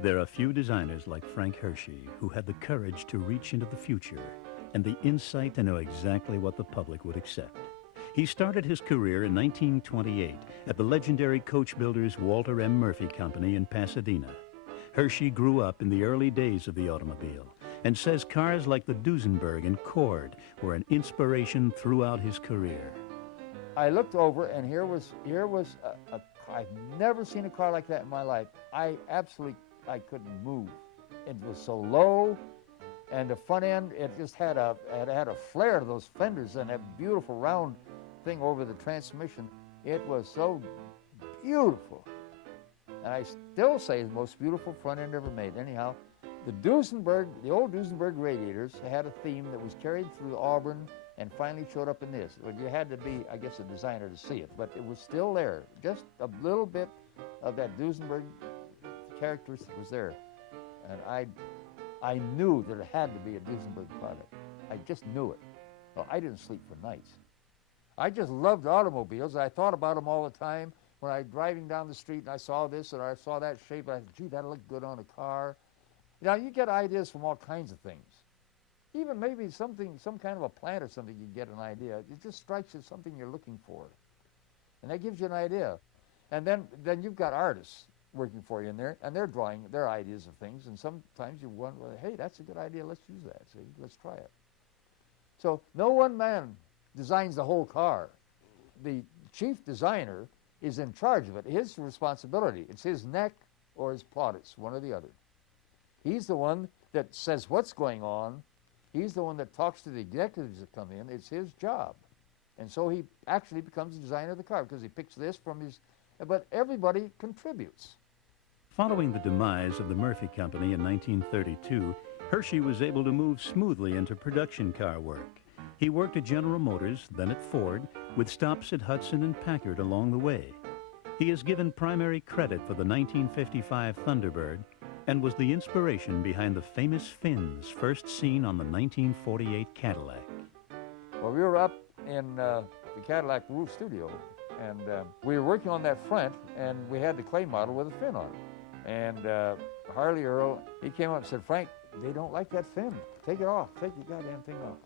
There are few designers like Frank Hershey who had the courage to reach into the future and the insight to know exactly what the public would accept. He started his career in 1928 at the legendary coach builders Walter M. Murphy Company in Pasadena. Hershey grew up in the early days of the automobile and says cars like the Duesenberg and Cord were an inspiration throughout his career. I looked over, and here was I've never seen a car like that in my life. I couldn't move. It was so low, and the front end, it just had a flare to those fenders and that beautiful round thing over the transmission. It was so beautiful. And I still say it's the most beautiful front end ever made. Anyhow, the old Duesenberg radiators had a theme that was carried through Auburn and finally showed up in this. Well, you had to be, I guess, a designer to see it, but it was still there. Just a little bit of that Duesenberg characteristic was there. And I knew that it had to be a Duesenberg product. I just knew it. Well, I didn't sleep for nights. I just loved automobiles. I thought about them all the time. When I was driving down the street and I saw this and I saw that shape, I thought, gee, that'll look good on a car. Now, you get ideas from all kinds of things. Even maybe some kind of a plant or something, you get an idea. It just strikes you as something you're looking for. And that gives you an idea. And then you've got artists working for you in there, and they're drawing their ideas of things, and sometimes you wonder, hey, that's a good idea, let's use that, see, let's try it. So no one man designs the whole car. The chief designer is in charge of it. His responsibility, it's his neck or his plaudits, one or the other. He's the one that says what's going on. He's the one that talks to the executives that come in. It's his job. And so he actually becomes the designer of the car because he picks this from his, but everybody contributes. Following the demise of the Murphy Company in 1932, Hershey was able to move smoothly into production car work. He worked at General Motors, then at Ford, with stops at Hudson and Packard along the way. He is given primary credit for the 1955 Thunderbird and was the inspiration behind the famous fins first seen on the 1948 Cadillac. Well, we were up in the Cadillac roof studio, and we were working on that front, and we had the clay model with a fin on it. And Harley Earl, he came up and said, Frank, they don't like that fin. Take it off. Take the goddamn thing off.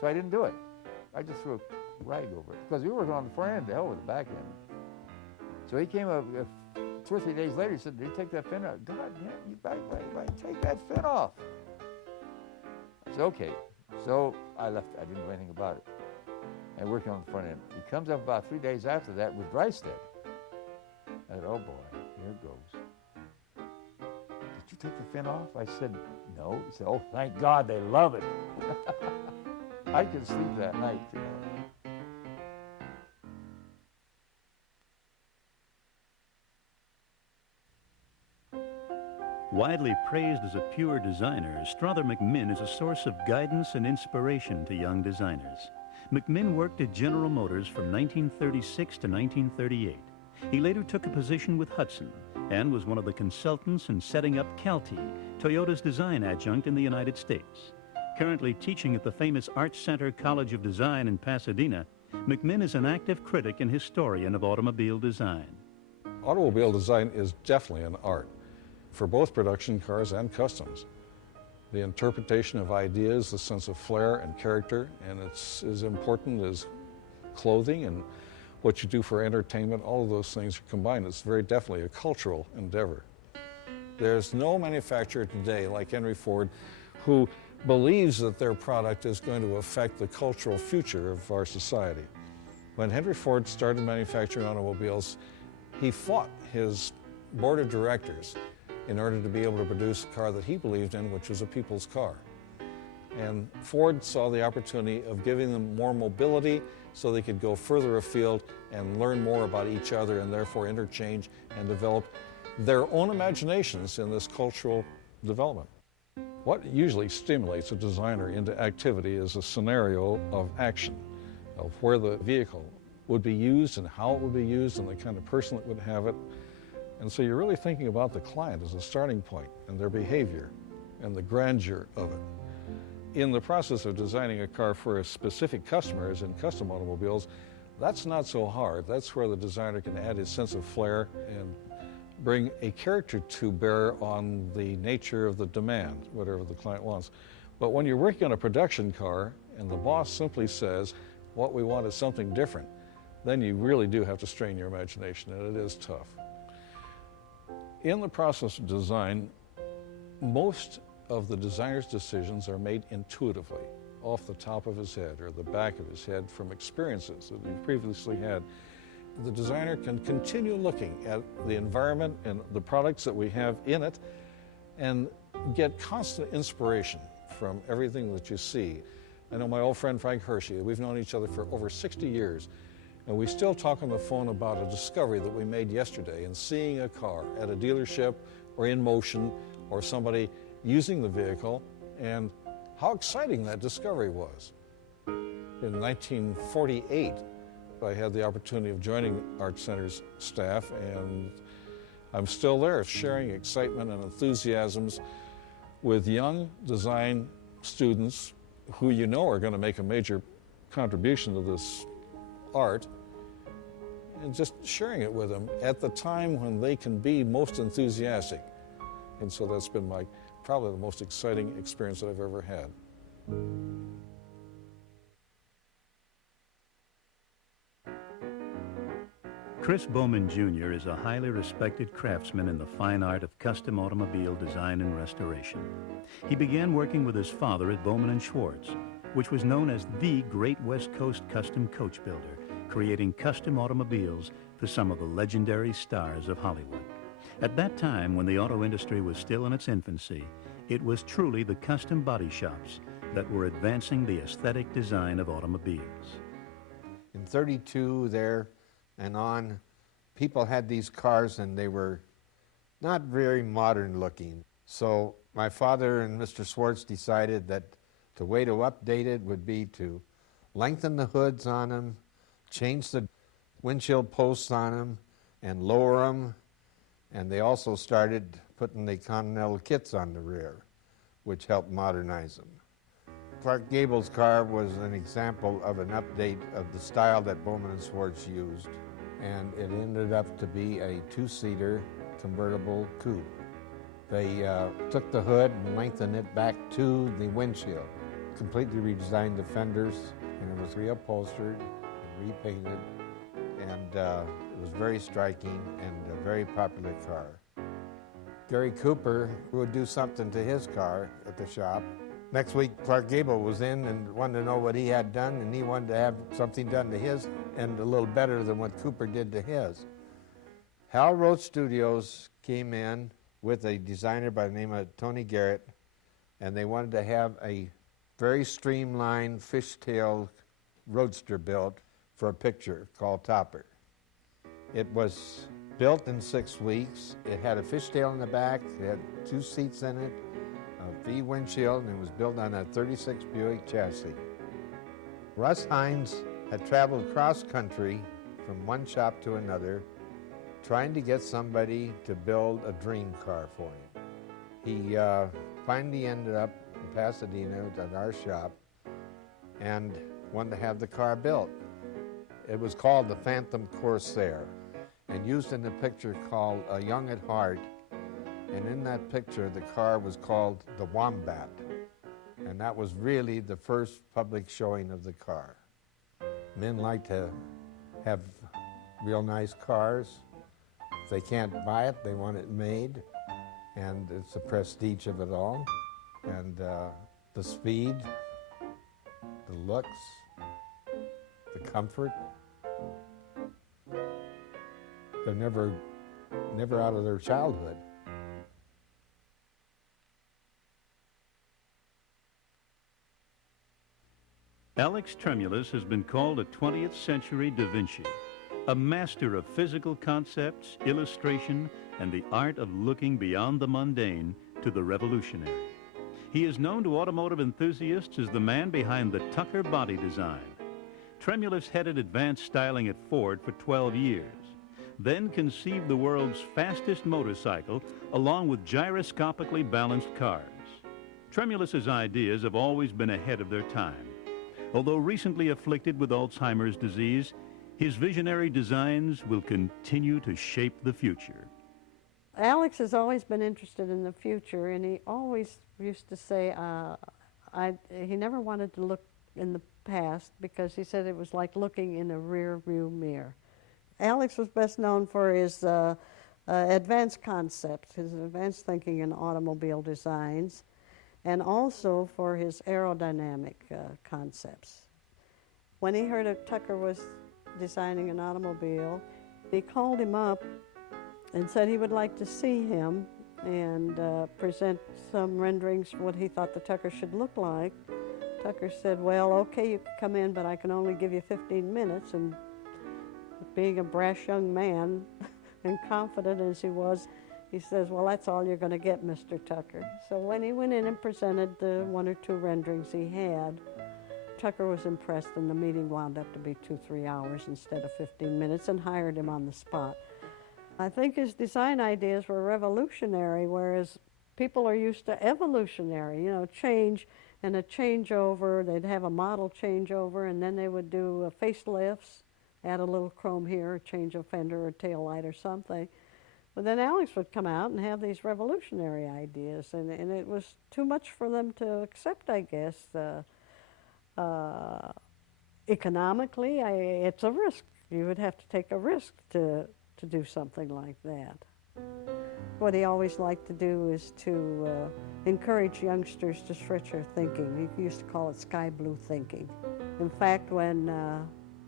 So I didn't do it. I just threw a rag over it because we were working on the front end, the hell with the back end. So he came up 2 or 3 days later. He said, "Did you take that fin out?" God damn, you back, take that fin off. I said, okay. So I left. I didn't do anything about it. And working on the front end. He comes up about 3 days after that with dry stick. I said, oh boy, here it goes. Did you take the fin off? I said, no. He said, oh, thank God, they love it. I could sleep that night, you know. Widely praised as a pure designer, Strother McMinn is a source of guidance and inspiration to young designers. MacMinn worked at General Motors from 1936 to 1938. He later took a position with Hudson and was one of the consultants in setting up Calty, Toyota's design adjunct in the United States. Currently teaching at the famous Art Center College of Design in Pasadena, MacMinn is an active critic and historian of automobile design. Automobile design is definitely an art for both production cars and customs. The interpretation of ideas, the sense of flair and character, and it's as important as clothing and what you do for entertainment. All of those things are combined. It's very definitely a cultural endeavor. There's no manufacturer today like Henry Ford who believes that their product is going to affect the cultural future of our society. When Henry Ford started manufacturing automobiles, he fought his board of directors in order to be able to produce a car that he believed in, which was a people's car. And Ford saw the opportunity of giving them more mobility so they could go further afield and learn more about each other and therefore interchange and develop their own imaginations in this cultural development. What usually stimulates a designer into activity is a scenario of action, of where the vehicle would be used and how it would be used and the kind of person that would have it. And so you're really thinking about the client as a starting point and their behavior and the grandeur of it. In the process of designing a car for a specific customer, as in custom automobiles, that's not so hard. That's where the designer can add his sense of flair and bring a character to bear on the nature of the demand, whatever the client wants. But when you're working on a production car and the boss simply says, what we want is something different, then you really do have to strain your imagination, and it is tough. In the process of design, most of the designer's decisions are made intuitively, off the top of his head or the back of his head from experiences that he previously had. The designer can continue looking at the environment and the products that we have in it and get constant inspiration from everything that you see. I know my old friend Frank Hershey. We've known each other for over 60 years, and we still talk on the phone about a discovery that we made yesterday and seeing a car at a dealership or in motion or somebody using the vehicle and how exciting that discovery was. In 1948, I had the opportunity of joining Art Center's staff, and I'm still there sharing excitement and enthusiasms with young design students who you know are going to make a major contribution to this art, and just sharing it with them at the time when they can be most enthusiastic. And so that's been probably the most exciting experience that I've ever had. Chris Bowman Jr. is a highly respected craftsman in the fine art of custom automobile design and restoration. He began working with his father at Bowman & Schwartz, which was known as the Great West Coast custom coach builder, creating custom automobiles for some of the legendary stars of Hollywood. At that time, when the auto industry was still in its infancy, it was truly the custom body shops that were advancing the aesthetic design of automobiles. In 32 there and on, people had these cars and they were not very modern looking. So my father and Mr. Schwartz decided that the way to update it would be to lengthen the hoods on them, change the windshield posts on them, and lower them. And they also started putting the Continental kits on the rear, which helped modernize them. Clark Gable's car was an example of an update of the style that Bowman & Schwartz used, and it ended up to be a two-seater convertible coupe. They took the hood and lengthened it back to the windshield, completely redesigned the fenders, and it was reupholstered and repainted, and it was very striking and a very popular car. Gary Cooper would do something to his car at the shop. Next week, Clark Gable was in and wanted to know what he had done, and he wanted to have something done to his and a little better than what Cooper did to his. Hal Roach Studios came in with a designer by the name of Tony Garrett, and they wanted to have a very streamlined fishtail roadster built for a picture called Topper. It was built in 6 weeks. It had a fishtail in the back, it had 2 seats in it, a V windshield, and it was built on a 36 Buick chassis. Russ Hines had traveled cross country from one shop to another, trying to get somebody to build a dream car for him. He finally ended up in Pasadena at our shop and wanted to have the car built. It was called the Phantom Corsair and used in a picture called Young at Heart. And in that picture, the car was called the Wombat. And that was really the first public showing of the car. Men like to have real nice cars. If they can't buy it, they want it made. And it's the prestige of it all. And the speed, the looks, the comfort. They're never out of their childhood. Alex Tremulis has been called a 20th century Da Vinci, a master of physical concepts, illustration, and the art of looking beyond the mundane to the revolutionary. He is known to automotive enthusiasts as the man behind the Tucker body design. Tremulis headed advanced styling at Ford for 12 years, then conceived the world's fastest motorcycle along with gyroscopically balanced cars. Tremulis's ideas have always been ahead of their time. Although recently afflicted with Alzheimer's disease, his visionary designs will continue to shape the future. Alex has always been interested in the future, and he always used to say he never wanted to look in the past because he said it was like looking in a rear view mirror. Alex was best known for his advanced concepts, his advanced thinking in automobile designs, and also for his aerodynamic concepts. When he heard that Tucker was designing an automobile, he called him up and said he would like to see him and present some renderings for what he thought the Tucker should look like. Tucker said, well, okay, you can come in, but I can only give you 15 minutes. And being a brash young man and confident as he was, he says, well, that's all you're going to get, Mr. Tucker. So when he went in and presented the 1 or 2 renderings he had, Tucker was impressed, and the meeting wound up to be 2-3 hours instead of 15 minutes, and hired him on the spot. I think his design ideas were revolutionary, whereas people are used to evolutionary, change and a changeover. They'd have a model changeover, and then they would do facelifts, add a little chrome here, change a fender or tail light or something. But then Alex would come out and have these revolutionary ideas, and it was too much for them to accept, I guess. Economically, it's a risk. You would have to take a risk to do something like that. What he always liked to do is to encourage youngsters to stretch their thinking. He used to call it sky blue thinking. In fact, when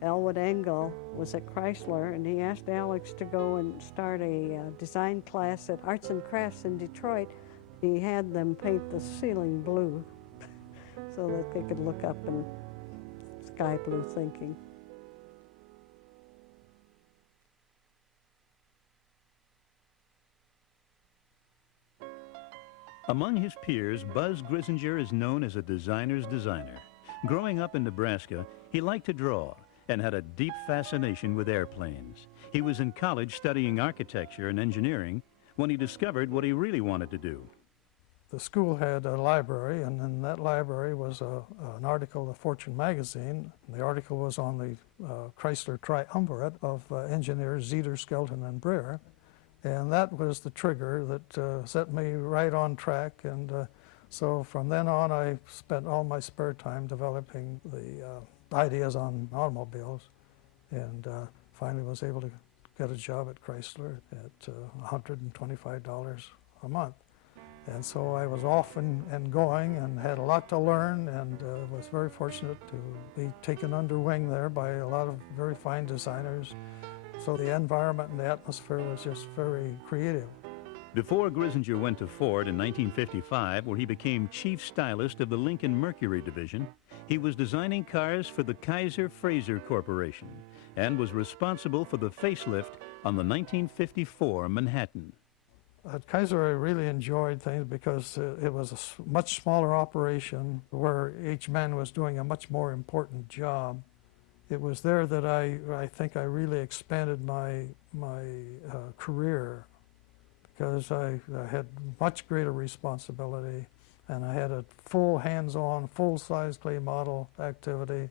Elwood Engel was at Chrysler, and he asked Alex to go and start a design class at Arts and Crafts in Detroit, he had them paint the ceiling blue so that they could look up and sky blue thinking. Among his peers, Buzz Grisinger is known as a designer's designer. Growing up in Nebraska, he liked to draw and had a deep fascination with airplanes. He was in college studying architecture and engineering when he discovered what he really wanted to do. The school had a library, and in that library was an article in the Fortune magazine. The article was on the Chrysler triumvirate of engineers Zeter, Skelton, and Breer. And that was the trigger that set me right on track. And so from then on, I spent all my spare time developing the ideas on automobiles, and finally was able to get a job at Chrysler at $125 a month. And so I was off and going and had a lot to learn, and was very fortunate to be taken under wing there by a lot of very fine designers. So the environment and the atmosphere was just very creative. Before Grisinger went to Ford in 1955, where he became chief stylist of the Lincoln Mercury division, he was designing cars for the Kaiser Frazer Corporation and was responsible for the facelift on the 1954 Manhattan. At Kaiser, I really enjoyed things because it was a much smaller operation where each man was doing a much more important job. It was there that I think I really expanded my career, because I had much greater responsibility, and I had a full hands-on, full-size clay model activity,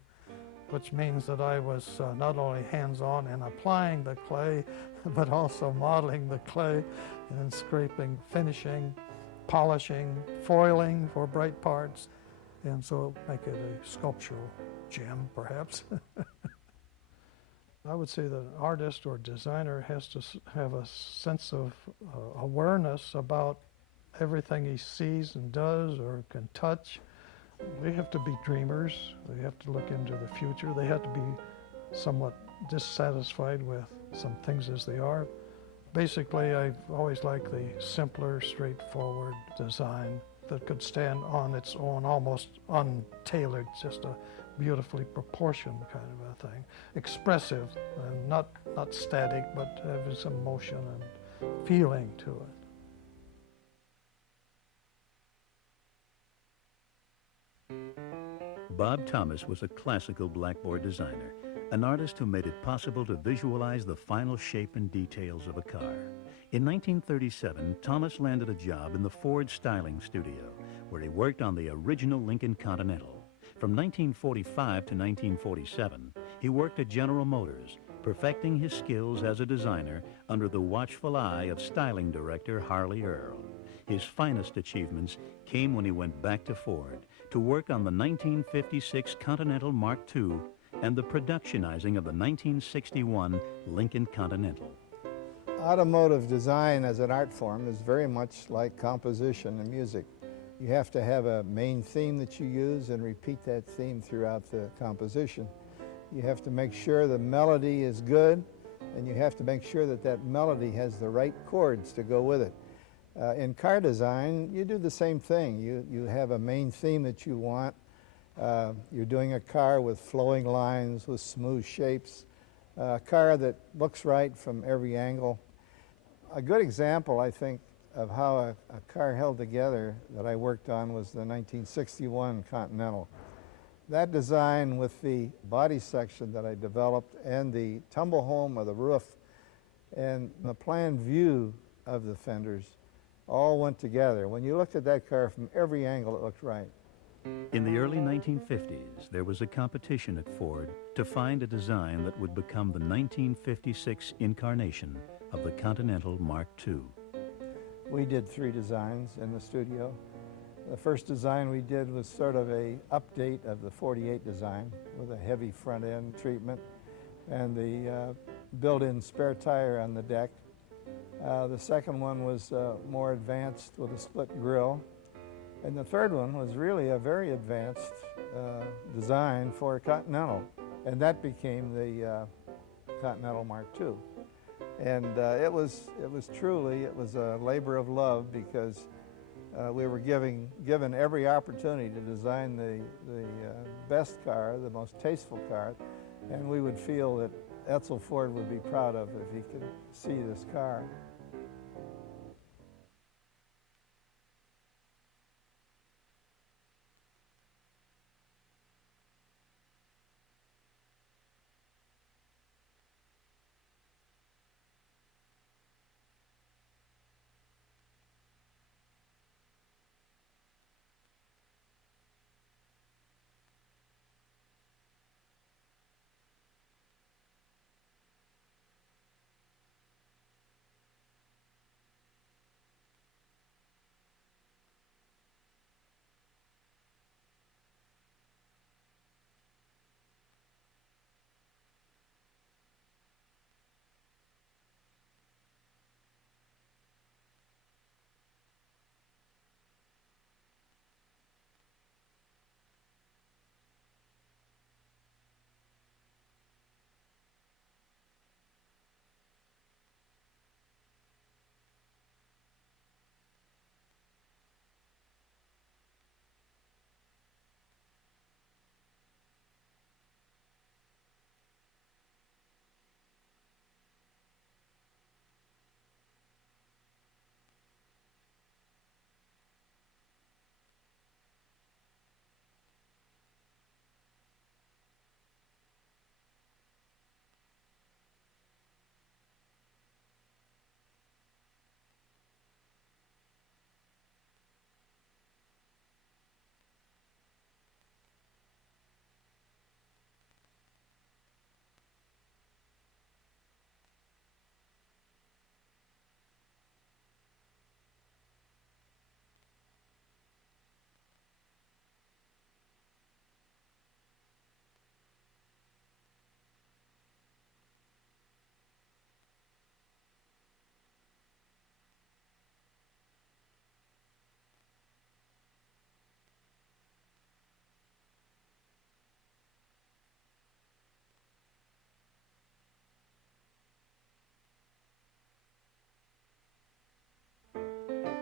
which means that I was not only hands-on in applying the clay, but also modeling the clay and scraping, finishing, polishing, foiling for bright parts, and so make it a sculptural gem, perhaps. I would say that an artist or designer has to have a sense of awareness about everything he sees and does or can touch. They have to be dreamers. They have to look into the future. They have to be somewhat dissatisfied with some things as they are. Basically, I've always liked the simpler, straightforward design that could stand on its own, almost untailored, just a beautifully proportioned kind of a thing. Expressive, and not static, but having some motion and feeling to it. Bob Thomas was a classical blackboard designer, an artist who made it possible to visualize the final shape and details of a car. In 1937, Thomas landed a job in the Ford Styling Studio, where he worked on the original Lincoln Continental. From 1945 to 1947, he worked at General Motors, perfecting his skills as a designer under the watchful eye of styling director Harley Earl. His finest achievements came when he went back to Ford to work on the 1956 Continental Mark II and the productionizing of the 1961 Lincoln Continental. Automotive design as an art form is very much like composition and music. You have to have a main theme that you use and repeat that theme throughout the composition. You have to make sure the melody is good, and you have to make sure that that melody has the right chords to go with it. In car design, you do the same thing. You have a main theme that you want. You're doing a car with flowing lines, with smooth shapes, a car that looks right from every angle. A good example, I think, of how a car held together that I worked on was the 1961 Continental. That design with the body section that I developed and the tumble home of the roof and the planned view of the fenders all went together. When you looked at that car from every angle, it looked right. In the early 1950s, there was a competition at Ford to find a design that would become the 1956 incarnation of the Continental Mark II. We did 3 designs in the studio. The first design we did was sort of a update of the 48 design with a heavy front end treatment and the built-in spare tire on the deck. The second one was more advanced with a split grille. And the third one was really a very advanced design for a Continental. And that became the Continental Mark II. And it was truly a labor of love because we were given every opportunity to design the best car, the most tasteful car, and we would feel that Edsel Ford would be proud of if he could see this car.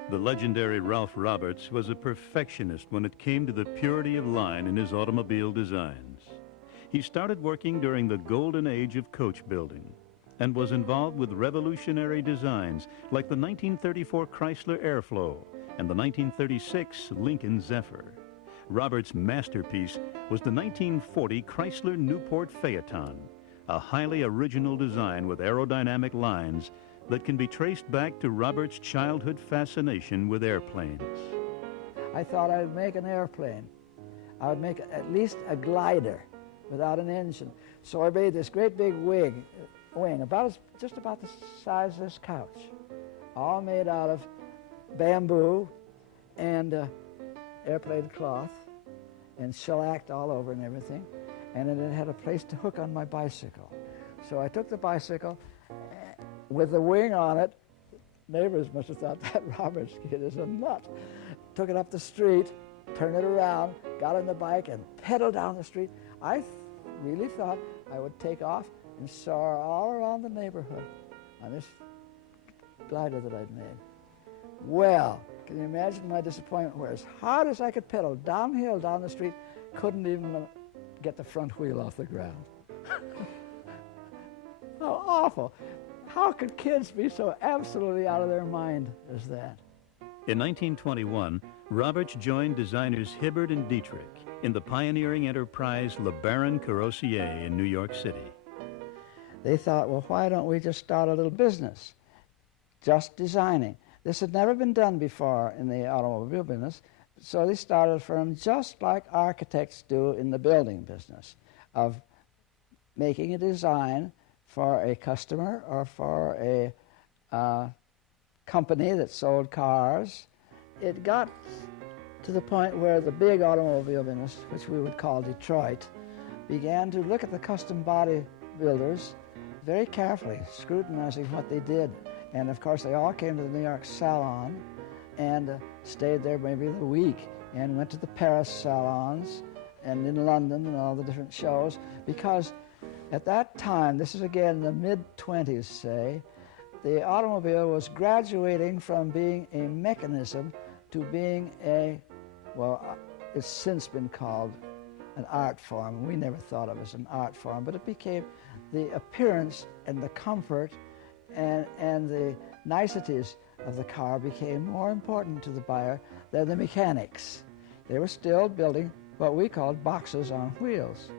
The legendary Ralph Roberts was a perfectionist when it came to the purity of line in his automobile designs. He started working during the golden age of coach building and was involved with revolutionary designs like the 1934 Chrysler Airflow and the 1936 Lincoln Zephyr. Roberts' masterpiece was the 1940 Chrysler Newport Phaeton, a highly original design with aerodynamic lines that can be traced back to Roberts' childhood fascination with airplanes. I thought I would make an airplane. I would make at least a glider without an engine. So I made this great big wing wing, just about the size of this couch, all made out of bamboo and airplane cloth and shellacked all over and everything. And then it had a place to hook on my bicycle. So I took the bicycle with the wing on it. Neighbors must have thought that Robert's kid is a nut. Took it up the street, turned it around, got on the bike and pedaled down the street. I really thought I would take off and soar all around the neighborhood on this glider that I'd made. Well, can you imagine my disappointment where as hard as I could pedal downhill down the street, couldn't even get the front wheel off the ground. How awful. How could kids be so absolutely out of their mind as that? In 1921, Roberts joined designers Hibbert and Dietrich in the pioneering enterprise Le Baron Carrossier in New York City. They thought, well, why don't we just start a little business, just designing? This had never been done before in the automobile business, so they started a firm just like architects do in the building business, of making a design for a customer or for a company that sold cars. It got to the point where the big automobile business, which we would call Detroit, began to look at the custom body builders very carefully, scrutinizing what they did. And of course, they all came to the New York Salon and stayed there maybe a week and went to the Paris salons and in London and all the different shows, because at that time, this is again the mid-20s, say, the automobile was graduating from being a mechanism to being a, well, it's since been called an art form. We never thought of it as an art form, but it became the appearance and the comfort and the niceties of the car became more important to the buyer than the mechanics. They were still building what we called boxes on wheels.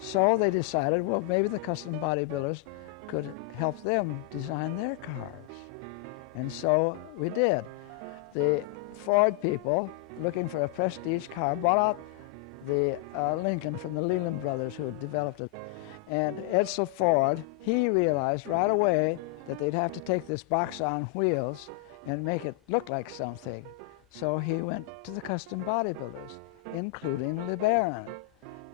So they decided, well, maybe the custom bodybuilders could help them design their cars. And so we did. The Ford people, looking for a prestige car, bought out the Lincoln from the Leland brothers who had developed it. And Edsel Ford, he realized right away that they'd have to take this box on wheels and make it look like something. So he went to the custom bodybuilders, including Le Baron.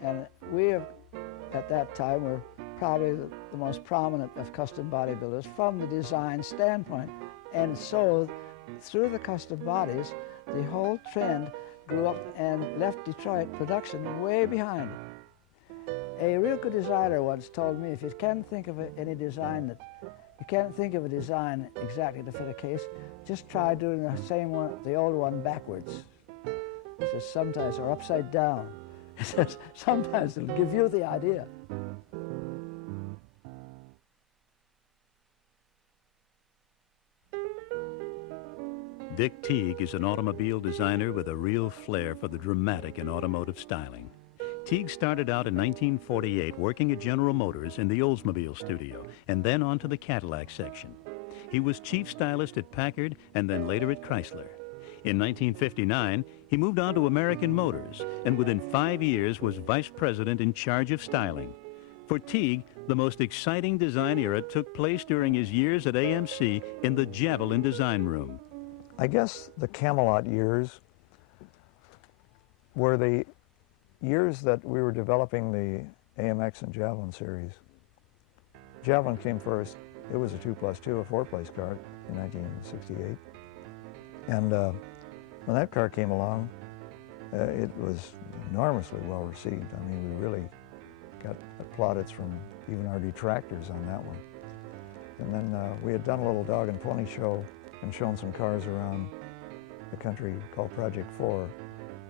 And we, at that time, were probably the most prominent of custom bodybuilders from the design standpoint. And so, through the custom bodies, the whole trend grew up and left Detroit production way behind. A real good designer once told me, if you can't think of any design that you can't think of a design exactly to fit a case, just try doing the same one, the old one, backwards. He says sometimes, or upside down. He says sometimes it'll give you the idea. Dick Teague is an automobile designer with a real flair for the dramatic in automotive styling. Teague started out in 1948 working at General Motors in the Oldsmobile studio and then on to the Cadillac section. He was chief stylist at Packard and then later at Chrysler. In 1959, he moved on to American Motors and within 5 years was vice president in charge of styling. For Teague, the most exciting design era took place during his years at AMC in the Javelin design room. I guess the Camelot years were the years that we were developing the AMX and Javelin series. Javelin came first. It was a 2+2, a 4-place car in 1968. And when that car came along, it was enormously well received. I mean, we really got plaudits from even our detractors on that one. And then we had done a little dog and pony show and shown some cars around the country called Project 4.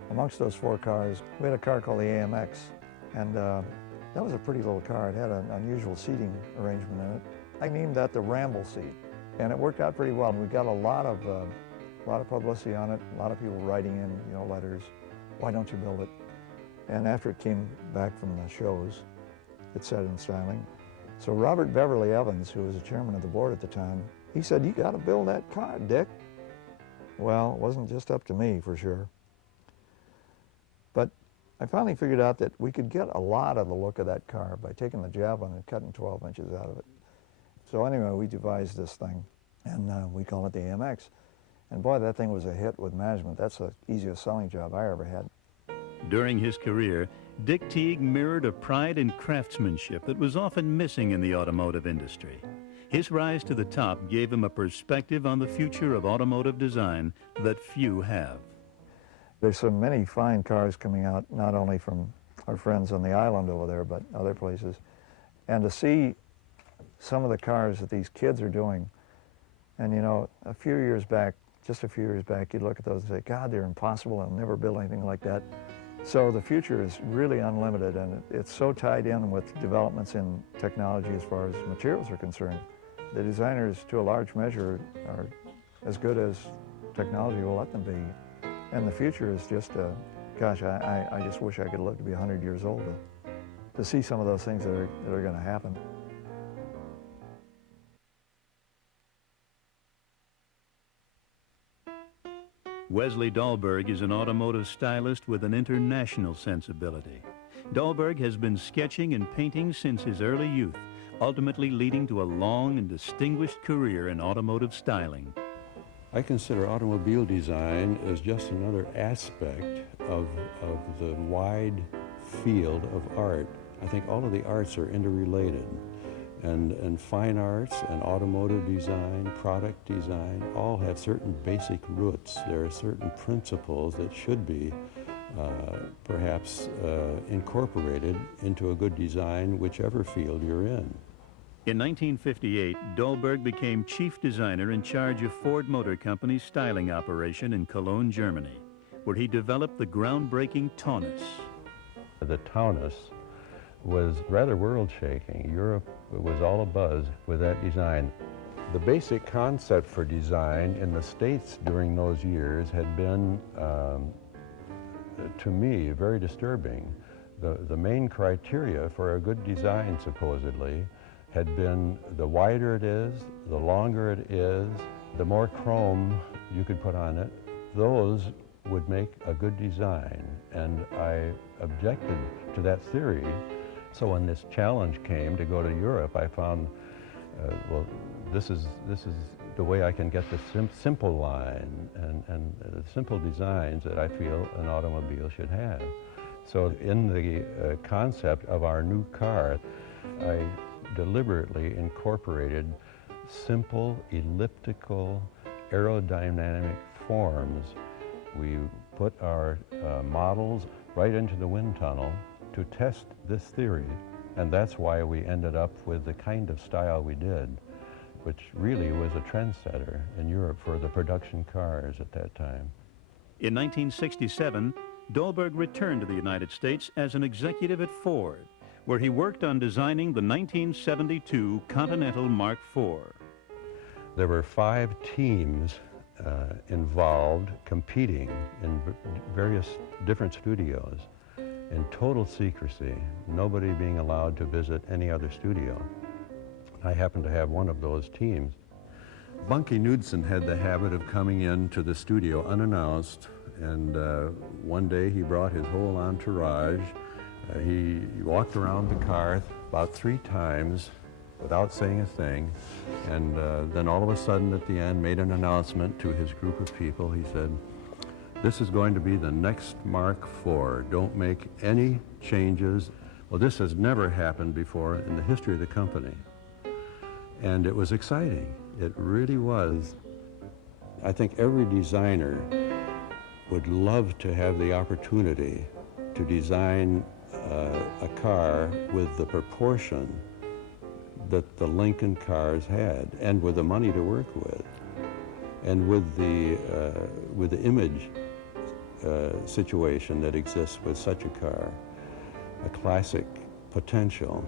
Amongst those 4 cars, we had a car called the AMX, and that was a pretty little car. It had an unusual seating arrangement in it. I named that the Ramble seat, and it worked out pretty well. We got a lot of publicity on it. A lot of people writing in, letters. Why don't you build it? And after it came back from the shows, it said in styling. So Robert Beverly Evans, who was the chairman of the board at the time, he said, "You got to build that car, Dick." Well, it wasn't just up to me, for sure. But I finally figured out that we could get a lot of the look of that car by taking the Javelin and cutting 12 inches out of it. So anyway, we devised this thing, and we call it the AMX. And boy, that thing was a hit with management. That's the easiest selling job I ever had. During his career, Dick Teague mirrored a pride in craftsmanship that was often missing in the automotive industry. His rise to the top gave him a perspective on the future of automotive design that few have. There's so many fine cars coming out, not only from our friends on the island over there, but other places. And to see some of the cars that these kids are doing, and you know, just a few years back, you'd look at those and say, God, they're impossible, I'll never build anything like that. So the future is really unlimited, and it's so tied in with developments in technology as far as materials are concerned. The designers, to a large measure, are as good as technology will let them be. And the future is just, gosh, I just wish I could live to be 100 years old to see some of those things that are going to happen. Wesley Dahlberg is an automotive stylist with an international sensibility. Dahlberg has been sketching and painting since his early youth, ultimately leading to a long and distinguished career in automotive styling. I consider automobile design as just another aspect of the wide field of art. I think all of the arts are interrelated. And fine arts and automotive design, product design, all have certain basic roots. There are certain principles that should be perhaps incorporated into a good design, whichever field you're in. In 1958, Dahlberg became chief designer in charge of Ford Motor Company's styling operation in Cologne, Germany, where he developed the groundbreaking Taunus. The Taunus was rather world-shaking. Europe was all abuzz with that design. The basic concept for design in the States during those years had been, to me, very disturbing. The main criteria for a good design, supposedly, had been the wider it is, the longer it is, the more chrome you could put on it. Those would make a good design, and I objected to that theory. So when this challenge came to go to Europe, I found, well, this is the way I can get the simple line and the simple designs that I feel an automobile should have. So in the concept of our new car, I deliberately incorporated simple, elliptical, aerodynamic forms. We put our models right into the wind tunnel to test this theory, and that's why we ended up with the kind of style we did, which really was a trendsetter in Europe for the production cars at that time. In 1967, Dahlberg returned to the United States as an executive at Ford, where he worked on designing the 1972 Continental Mark IV. There were 5 teams involved, competing in various different studios in total secrecy, nobody being allowed to visit any other studio. I happened to have one of those teams. Bunky Knudsen had the habit of coming into the studio unannounced, and one day he brought his whole entourage. He walked around the car about 3 times without saying a thing, and then all of a sudden at the end made an announcement to his group of people. He said, "This is going to be the next Mark IV. Don't make any changes." Well, this has never happened before in the history of the company. And it was exciting. It really was. I think every designer would love to have the opportunity to design a car with the proportion that the Lincoln cars had, and with the money to work with, and with the image situation that exists with such a car, a classic potential.